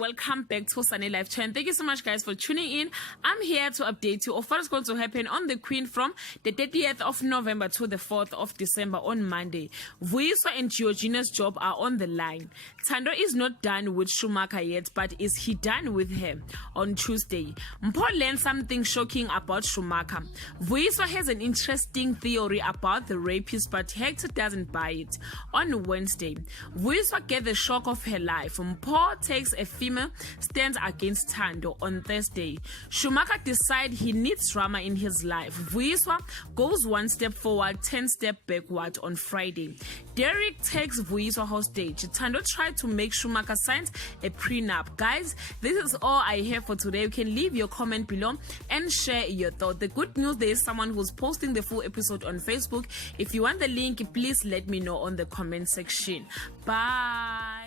welcome back to Sunny Life Channel. Thank you so much, guys, for tuning in. I'm here to update you of what is going to happen on the Queen from the 30th of November to the 4th of December on Monday. Vuyiswa and Georgina's job are on the line. Thando is not done with Schumacher yet, but is he done with her? On Tuesday, Mpho learned something shocking about Schumacher. Vuyiswa has an interesting theory about the rapist, but Hector doesn't buy it. On Wednesday, Vuyiswa gets the shock of her life. Mpho takes a female stance against Thando. On Thursday, Schumacher decides he needs drama in his life. Vuyiswa goes one step forward, 10 steps backward. On Friday, Derek takes Vuyiswa hostage. Thando tried to make Schumacher sign a prenup. Guys, this is all I have for today. You can leave your comment below and share your thought. The good news, there is someone who's posting the full episode on Facebook. If you want the link, please let me know on the comment section. Bye.